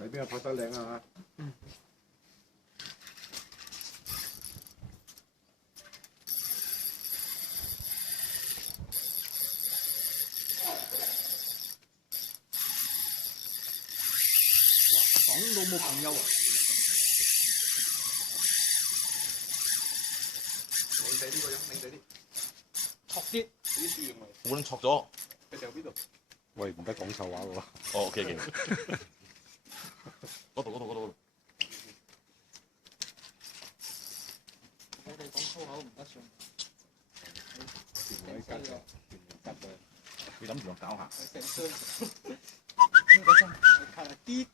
睇邊個拍得靚啊！嗯。講到冇朋友啊！靚仔啲個樣，靚仔啲，戳啲，啲啲用嚟。我撚錯咗。佢掉邊度？喂，唔得講臭話喎。哦，OK OK。嗰度。我哋講粗口唔得上。全位吉嘅，全吉嘅。你諗住我搞下？成箱。呢個真係卡啦啲。